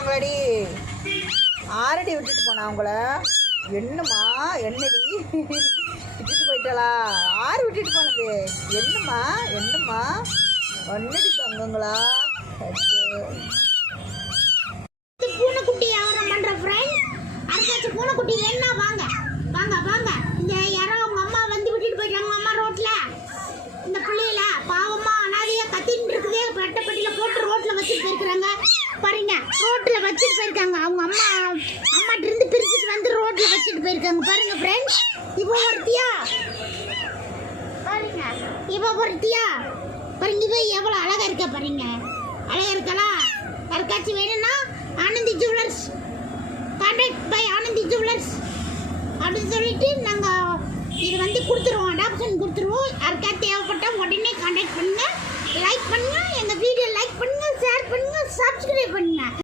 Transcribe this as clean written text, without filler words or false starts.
போயிட்டாங்களாடி? ஆரடி விட்டுட்டு போனா அவங்கள? என்னம்மா என்னடி விட்டுட்டு போயிட்டாளா? ஆறு விட்டுட்டு போனது? என்னம்மா என்னம்மா ஒன்னடி தங்கங்களா? பூனைக்குட்டி வியாபாரம் பண்ற ஃப்ரெண்ட்ஸ், அடுத்தாச்சும் பூனைக்குட்டி என்ன வாங்க வாங்க வாங்க. இந்த யாரோ உங்க அம்மா வந்து விட்டுட்டு போயிட்டாங்க அம்மா ரோட்ல. இந்த பிள்ளைகள பாவமா அனாதையா கத்திட்டு இருக்குதே, பட்டப்பட்டியில போட்டு ரோட்ல வச்சுட்டு போயிருக்காங்க பாருங்க. ரோட்ல வச்சுட்டு போயிருக்காங்க அவங்க அம்மாட்ட இருந்து பிரிச்சுட்டு வந்து ரோட்ல வச்சுட்டு போயிருக்காங்க பாருங்க ஃப்ரெண்ட்ஸ். இப்போ ஒருத்தியா பாருங்க, இப்போ ஒருத்தியா பாருங்க, இவ எவ்வளவு அழகா இருக்க பாருங்க. அழகா இருக்கலா? யாருக்காச்சும் வேணும்னா Anandhi jewellers, contact by Anandhi jewellers அப்படின்னு சொல்லிட்டு நாங்கள் இது வந்து கொடுத்துருவோம், அடாப்ஷன் கொடுத்துருவோம். யாருக்கா தேவைப்பட்டால் உடனே கான்டாக்ட் பண்ணுங்கள், லைக் பண்ணுங்கள், எங்கள் வீடியோ லைக் பண்ணுங்கள், ஷேர் பண்ணுங்கள், சப்ஸ்கிரைப் பண்ணுங்கள்.